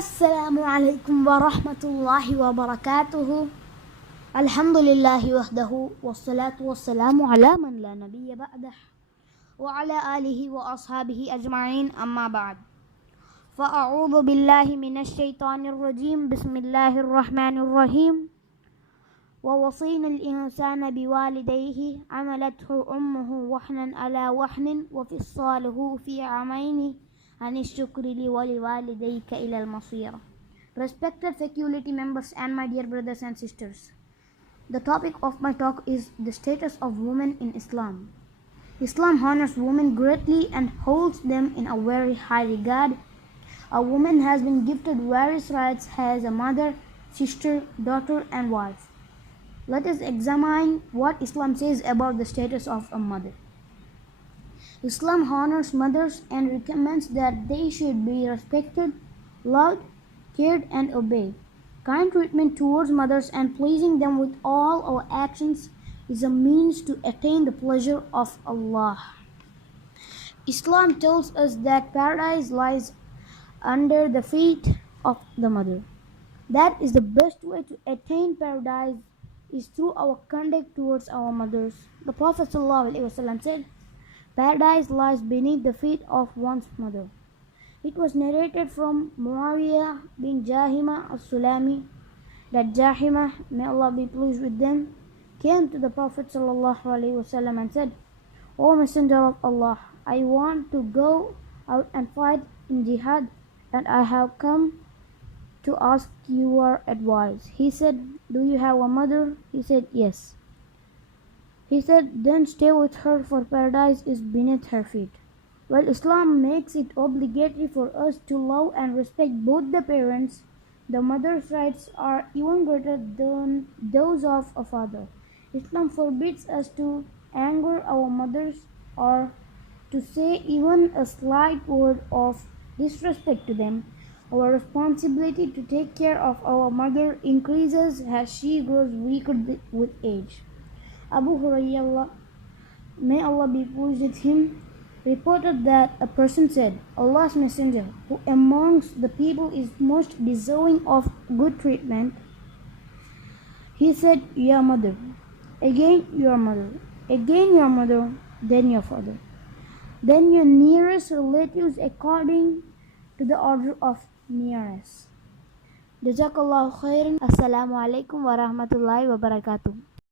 Assalamu alaikum wa rahmatullahi wa barakatuhu. Alhamdulillahi wahdahu wassalatu wassalamu ala man la nabiyya ba'dah wa ala alihi wa ashabihi ajma'in amma ba'd. Fa'a'udhu billahi minash shaitanir rajim. Bismillahir rahmanir rahim. ووصينا الإنسان بوالديه عملته أمه وحنا على وحن وفصاله في عامين أن اشكر لي ولوالديك إلى المصير. Respected faculty members and my dear brothers and sisters, the topic of my talk is the status of women in Islam. Islam honors women greatly and holds them in a very high regard. A woman has been gifted various rights as a mother, sister, daughter, and wife. Let us examine what Islam says about the status of a mother. Islam honors mothers and recommends that they should be respected, loved, cared, and obeyed. Kind treatment towards mothers and pleasing them with all our actions is a means to attain the pleasure of Allah. Islam tells us that paradise lies under the feet of the mother. That is the best way to attain paradise is through our conduct towards our mothers. The Prophet ﷺ said, "Paradise lies beneath the feet of one's mother." It was narrated from Muawiyah bin Jahima as-Sulami that Jahima, may Allah be pleased with them, came to the Prophet ﷺ and said, "O Messenger of Allah, I want to go out and fight in jihad, and I have come to ask your advice." He said, "Do you have a mother?" He said, "Yes." He said, "Then stay with her, for paradise is beneath her feet." While Islam makes it obligatory for us to love and respect both the parents, the mother's rights are even greater than those of a father. Islam forbids us to anger our mothers or to say even a slight word of disrespect to them. Our responsibility to take care of our mother increases as she grows weaker with age. Abu Hurairah, may Allah be pleased with him, reported that a person said, "Allah's Messenger, who amongst the people is most deserving of good treatment?" He said, "Your mother." Again, "Your mother." Again, "Your mother." Then, "Your father." Then, "Your nearest relatives according to the order of nearest." Jazakallahu khairan. Assalamu alaikum wa rahmatullahi wa barakatuh.